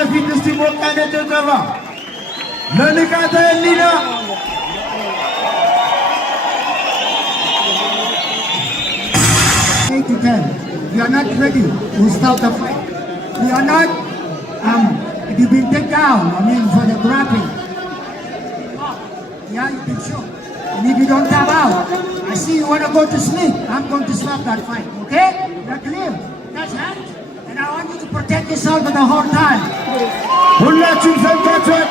በፊት እስቲ ሞቅ ያለ ጭብጨባ ለንቃተ ህሊና። 8 to 10. We are not ready to start the fight. We are not, if you've been taken down, for the grappling. Yeah, you can show. And if you don't tap out, I see you want to go to sleep. I'm going to stop that fight, okay? You're clear. That's it. And I want you to protect yourself the whole time. ሁላችሁም ሰምታችኋል።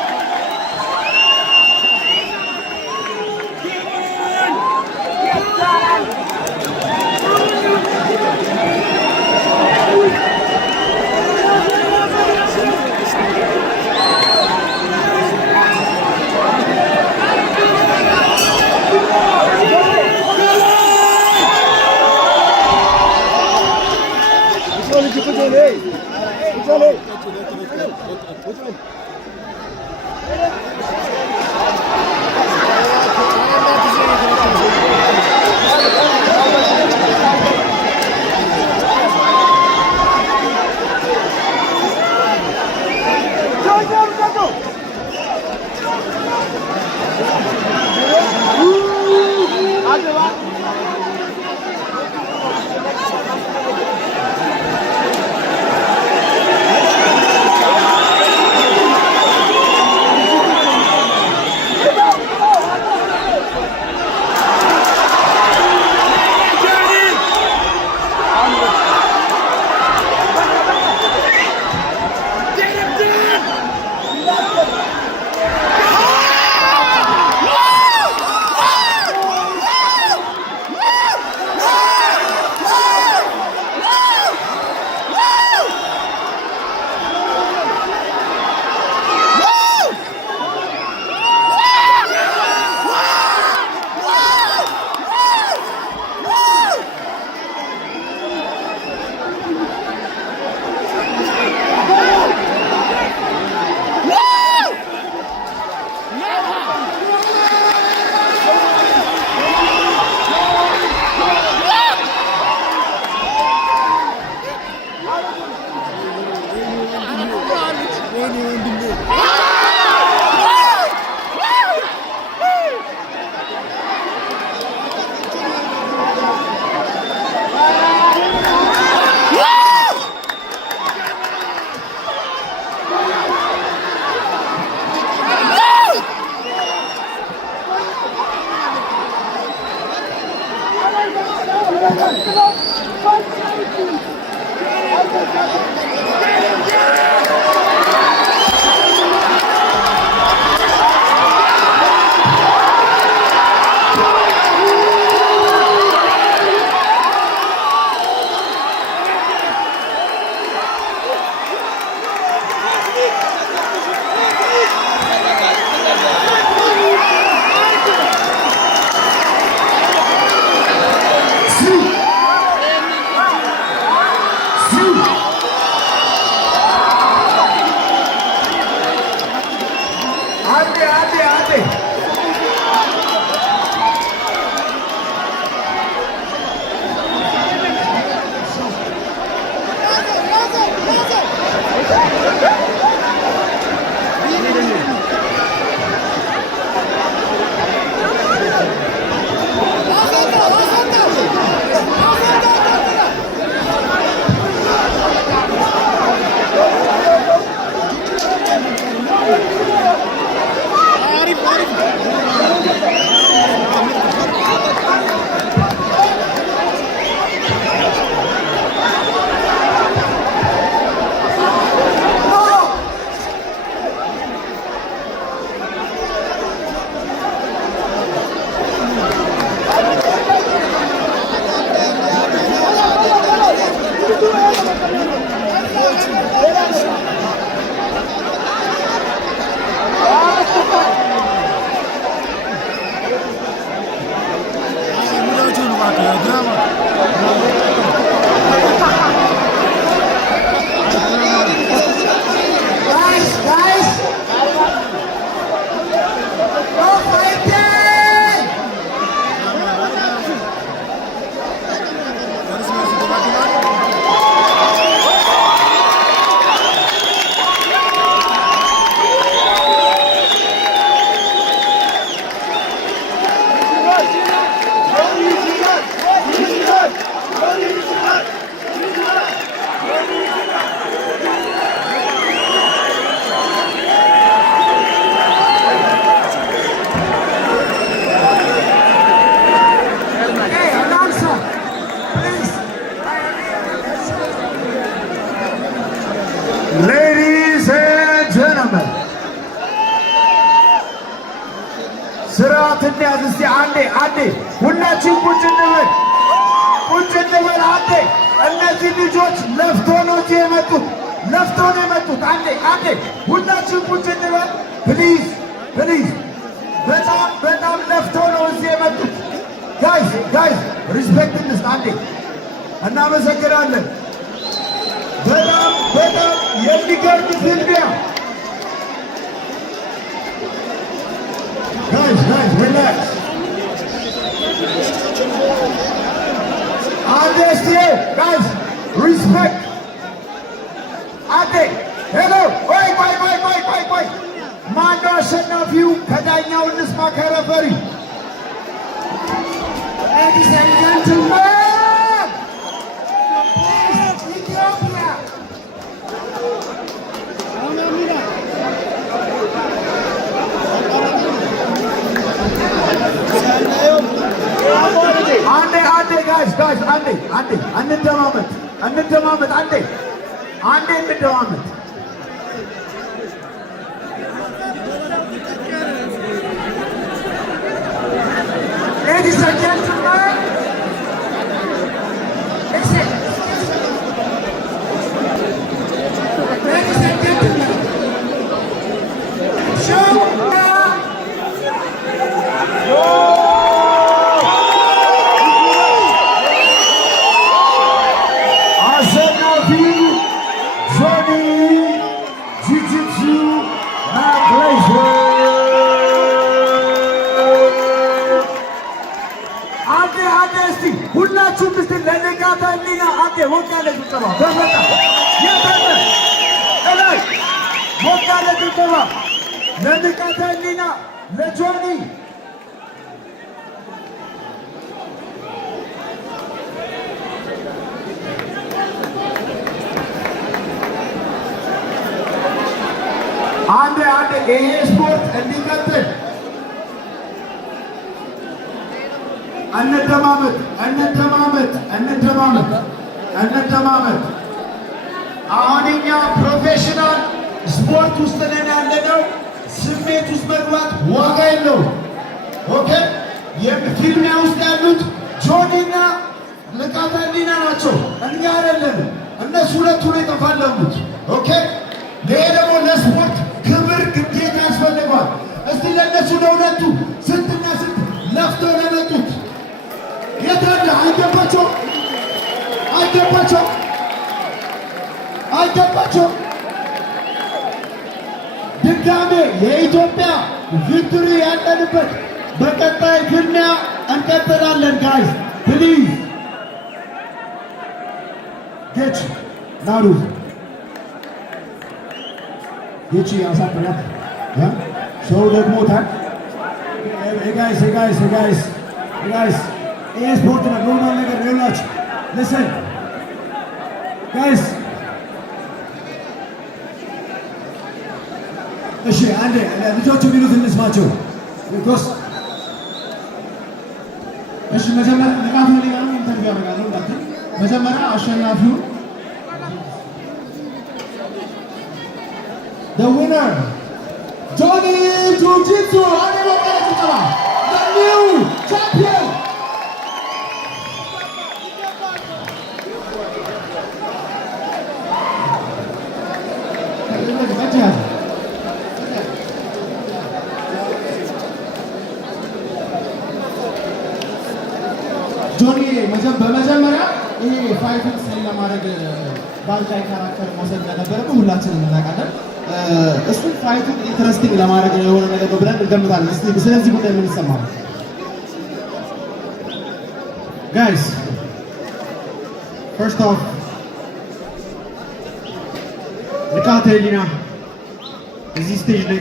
አንዴ ሁላችን ቁጭ እንበል አንዴ። እነዚህ ልጆች ለፍቶ ነው እዚህ የመጡት፣ ለፍቶ ነው የመጡት። አንዴ ሁላችን ቁጭ እንበል ፕሊዝ። በጣም ለፍቶ ነው እዚህ የመጡት። ጋይስ ሪስፔክት እንስጥ አንዴ። እናመሰግናለን። በጣም የሚገርም ፊልሚያ። ጋይስ ሪላክስ አንዴ እስቲ ጋይስ ሪስፔክት አንዴ። ሄሎ ቆይ ማነው አሸናፊው? ከዳኛው እንስማ ከረፈሪ። Ladies and gentlemen, please, Ethiopia. አንዴ ጋይስ አንዴ እንደማመጥ አንዴ እንደማመጥ። Ladies and gentlemen, listen. Ladies and gentlemen, show አሸናፊው ጆኒ ጂጂትሱ ናግሌሽን። አንዴ እስቲ ሁላችሁም እስቲ ለንቃተ ህሊና አንዴ ሞቅ ያለ ጭብጨባ በፈጣ የታለ እላይ ሞቅ ያለ ጭብጨባ ለንቃተ ህሊና ለጆኒ። አንዴ ይሄ ስፖርት እንዲቀጥል እንደማመጥ። አሁን እኛ ፕሮፌሽናል ስፖርት ውስጥ ነን ያለነው። ስሜት ውስጥ መግባት ዋጋ የለውም። ኦኬ ፊልሚያ ውስጥ ያሉት ጆኒና ንቃተ ህሊና ናቸው፣ እኛ አይደለንም። እነሱ ሁለቱ ነው የተፋለሙት። ኦኬ ይሄ ደግሞ ለስፖርት ክብር ግዴታ ያስፈልገዋል። እስቲ ለእነሱ ለሁለቱ ስንትና ስንት ለፍተው ለመጡት የታለ አይገባቸው። ድጋሜ የኢትዮጵያ ቪክቶሪ ያለንበት በቀጣይ ፍልሚያ እንቀጥላለን። ጋይስ ፕሊዝ ጌች ናሩ ጌች ያሳጥራት ሰው ደግሞታል። ጋይስ ይሄ ስፖርት ነው፣ ኖርማል ነገር ይኸውላችሁ። ሊስን ጋይስ እሺ አንዴ ልጆቹ የሚሉት እንስማቸው። እሺ መጀመሪያ ንቃተ ህሊና ኢንተርቪው ያደርጋለሁ። እንዳትል መጀመሪያ አሸናፊው the winner ጆኒ ጂጂትሱ አንዴ ወጣ ጭብጨባ the new champion ጆኒ በመጀመሪያ ይሄ ፋይቱን ስለ ለማድረግ ባልዳይ ካራክተር መውሰድ እንደነበረብን ሁላችንም እናውቃለን። እሱን ፋይቱን ኢንትረስቲንግ ለማድረግ የሆነ ነገር ነው ብለን እንገምታለን። እስቲ ስለዚህ ጉዳይ ምን ይሰማል? ጋይስ ፈርስት ኦፍ ንቃተ ህሊና እዚህ ስቴጅ ላይ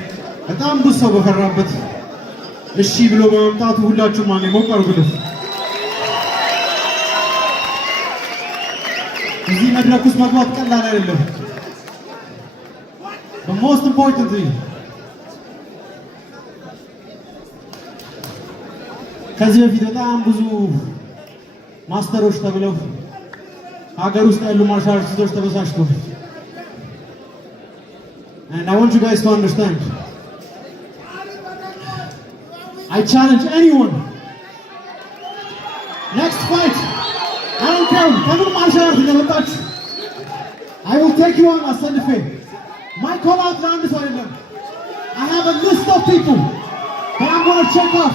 በጣም ብዙ ሰው በፈራበት እሺ ብሎ በመምጣቱ ሁላችሁም ማን ሞቅ አድርጉት። እዚህ መድረክ ውስጥ መግባት ቀላል አይደለም። The most important thing ከዚህ በፊት በጣም ብዙ ማስተሮች ተብለው ሀገር ውስጥ ያሉ ማርሻል አርቲስቶች ተበሳጭተው and I want you guys to understand I challenge anyone ከምን ማርሻል እንደመጣችሁ I will take you on አሰልፌ my call out ለአንድ ሰው አይደለም I have a list of people that I'm going to check off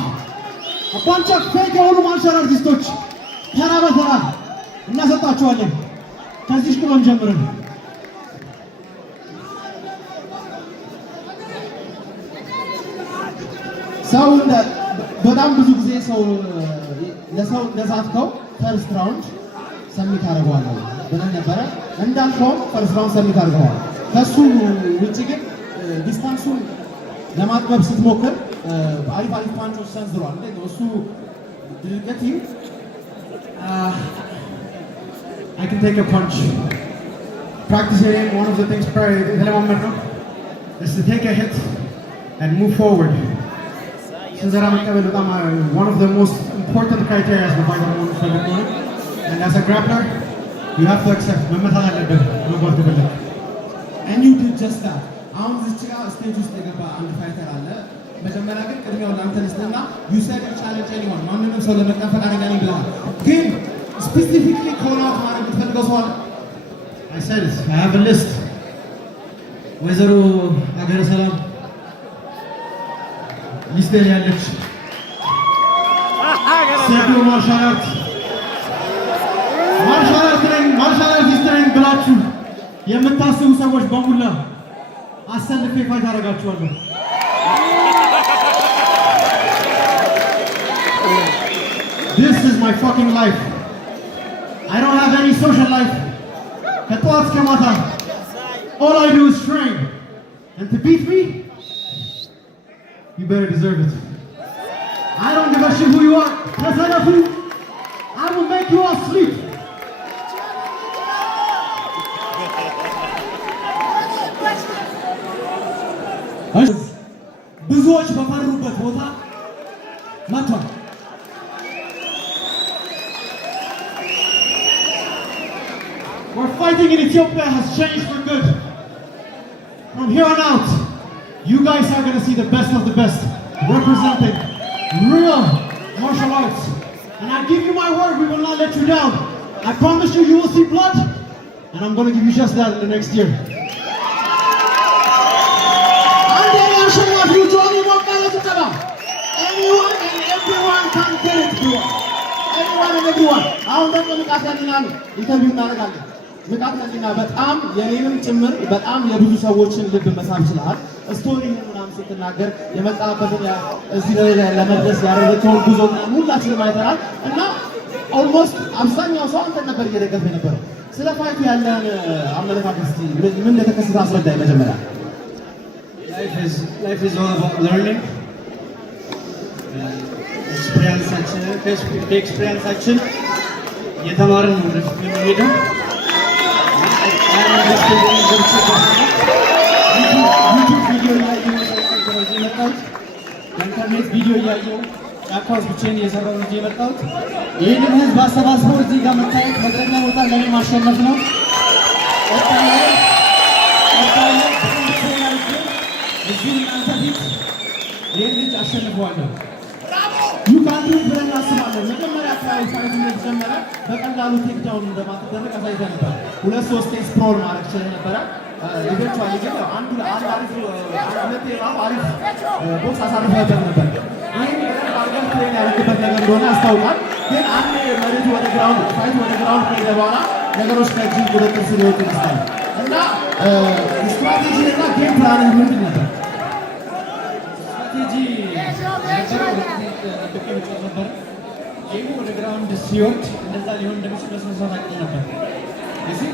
a bunch of fake የሆኑ ማርሻል አርቲስቶች ተራ በተራ እናሰጣችኋለን ከዚህ ሽኩሎን ጀምረን ሰው በጣም ብዙ ጊዜ ሰው ለሰው ለዛትከው ፈርስት ራውንድ ሰሚት አደርገዋለሁ ብለን ነበረ እንዳልከው ፈርስት ራውንድ ሰሚት አድርገዋል ከሱ ውጪ ግን ዲስታንሱን ለማጥበብ ስትሞክር አሪፍ ፓንቾች ሰንዝሯል እሱ ድርገት I can take a punch practicing one of the things is to take a hit and move forward one of the most important criteria as and as a grappler you have to accept and you did just that አሁን እዚህ ጋር ስቴጅ ውስጥ የገባ አንድ ፋይተር አለ መጀመሪያ ግን ቅድሚያው ላንተ ልስጥና you said you challenge anyone ማንንም ሰው ለመቅረፍ ፈቃደኛ ነኝ ብለሃል ግን specifically call out ማድረግ የምትፈልገው ሰው አለ I said it I have a list ወይዘሮ ሀገረ ሰላም ሊስቴል ያለች ሴዶ ማርሻል አርቲስት ነኝ ብላችሁ የምታስቡ ሰዎች በሙላ አሰልፌ ፋይት አደርጋችኋለሁ This is my fucking life I don't have any social life ከጠዋት እስከ ማታ all I do is train and to beat me you better deserve it I don't give a shit who you are I will make you all sleep ብዙዎች በፈሩበት ቦታ መጥቷል We're fighting in Ethiopia has changed for good from here on out you guys are going to see the best of the best representing real martial arts and I give you my word we will not let you down I promise you will see blood and I'm going to give you just that in the next year anyone and everyone can get it bro anyone and everyone አሁን ደግሞ ንቃተልና ኢንተርቪው እናደርጋለን ንቃተልና በጣም የኔንም ጭምር በጣም የብዙ ሰዎችን ልብ መሳብ ይችላል ስቶሪውን ምናምን ስትናገር የመጣበትን እዚህ ላይ ለመድረስ ያደረገውን ጉዞ ሁላችንም አይተናል እና ኦልሞስት አብዛኛው ሰው አንተ ነበር እየደገፈ የነበረው ስለ ፋይቱ ያለን አመለካከት ምን እንደተከሰተ አስረዳኝ መጀመሪያ life is all about learning ኤክስፒሪየንሳችን የተማርን ነው ወደፊት የምንሄደው ኢንተርኔት ቪዲዮ እያየሁ ጫካ ውስጥ ብቻዬን እየሰራሁ ነው የመጣሁት ይህንን ህዝብ አሰባስበው እዚህ ጋር መታየት መድረክ ላይ መውጣት ለእኔ ማሸነፍ ነው እዚህ እናንተ ፊት ይህን ልጅ አሸንፈዋለሁ You can't do it ብለን እናስባለን መጀመሪያ አካባቢ ፋይት እንደተጀመረ በቀላሉ ቴክዳውን እንደማትደረግ አሳይተህ ነበር 2-3 ስፕሮል ማድረግ ችለህ ነበረ ኢቨንቹዋሊ ግን አንድ አሪፍ አሪፍ ቦክስ አሳርፈህበት ነበር ይህን አርገን ትሬን ያደረግበት ነገር እንደሆነ ያስታውቃል ግን አንድ መሬቱ ወደ ግራውንድ ፋይት ወደ ግራውንድ ከሄደ በኋላ ነገሮች ከእጅ ቁጥጥር ስር ሊወጡ ይመስላል እና ስትራቴጂ እና ጌም ፕላን ምንድን ነበር ስትራቴጂ ነበር ጌሙ ወደ ግራውንድ ሲወርድ እንደዛ ሊሆን እንደሚችል በስነስርዓት አቅም ነበር እዚህ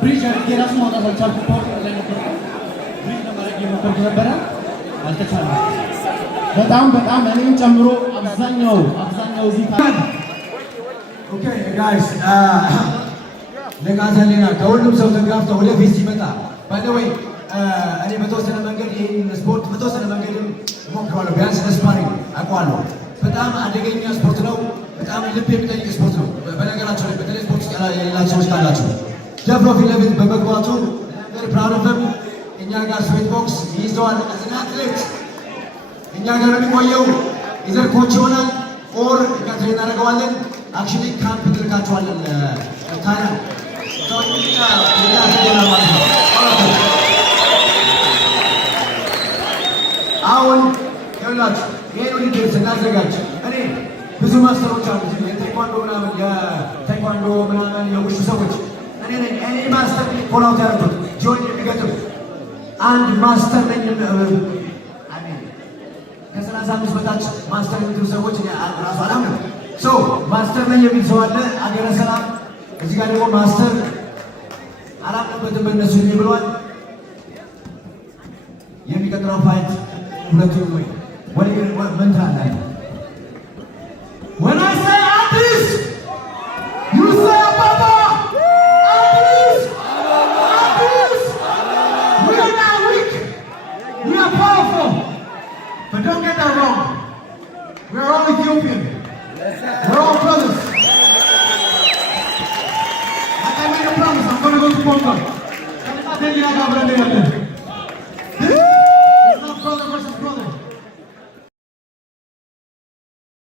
ብሪጅ አድርጌ ራሱ ማውጣት አልቻልኩም ፓወር ላይ ነበር ብሪጅ ለማድረግ የሞከርኩ ነበረ አልተቻለም በጣም እኔም ጨምሮ አብዛኛው እዚህ ኦኬ ጋይስ ለጋዛሌና ከሁሉም ሰው ተጋፍተው ወደፊት ሲመጣ ባይ ዘ ዌይ እኔ በተወሰነ መንገድ ይህን ስፖርት በተወሰነ መንገድም እሞክረዋለሁ ቢያንስ ለስፓሪንግ አውቀዋለሁ በጣም አደገኛ ስፖርት ነው በጣም ልብ የሚጠይቅ ስፖርት ነው በነገራቸው ላይ በተለይ ስፖርት ውስጥ ያላቸው ሰዎች ካላቸው ደፍሮ ፊት ለፊት በመግባቱ very proud of him እኛ ጋር ስዌት ቦክስ ይይዘዋል as an athlete እኛ ጋር የሚቆየው ኢዘር ኮች ይሆናል ኦር እኛ ትሬን እናደርገዋለን አክቹዋሊ ካምፕ ትልካቸዋለን ታይላንድ አሁን ይኸውላችሁ ይሄን ውድድር ስናዘጋጅ እኔ ብዙ ማስተሮች አሉ የቴኳንዶ ምናምን የውሹ ሰዎች እኔ ማስተር ኮላውት ያደረጉት ጆይን የሚገጥም አንድ ማስተር ነኝ። ከ35 በታች ማስተር የሚሉ ሰዎች ራሱ አላምንም። ማስተር ነኝ የሚል ሰው አለ አገረ ሰላም። እዚህ ጋር ደግሞ ማስተር አላምንበትም በእነሱ ብለዋል። የሚቀጥለው ፋይት ሁለቱ ወይ ምን ትላለህ?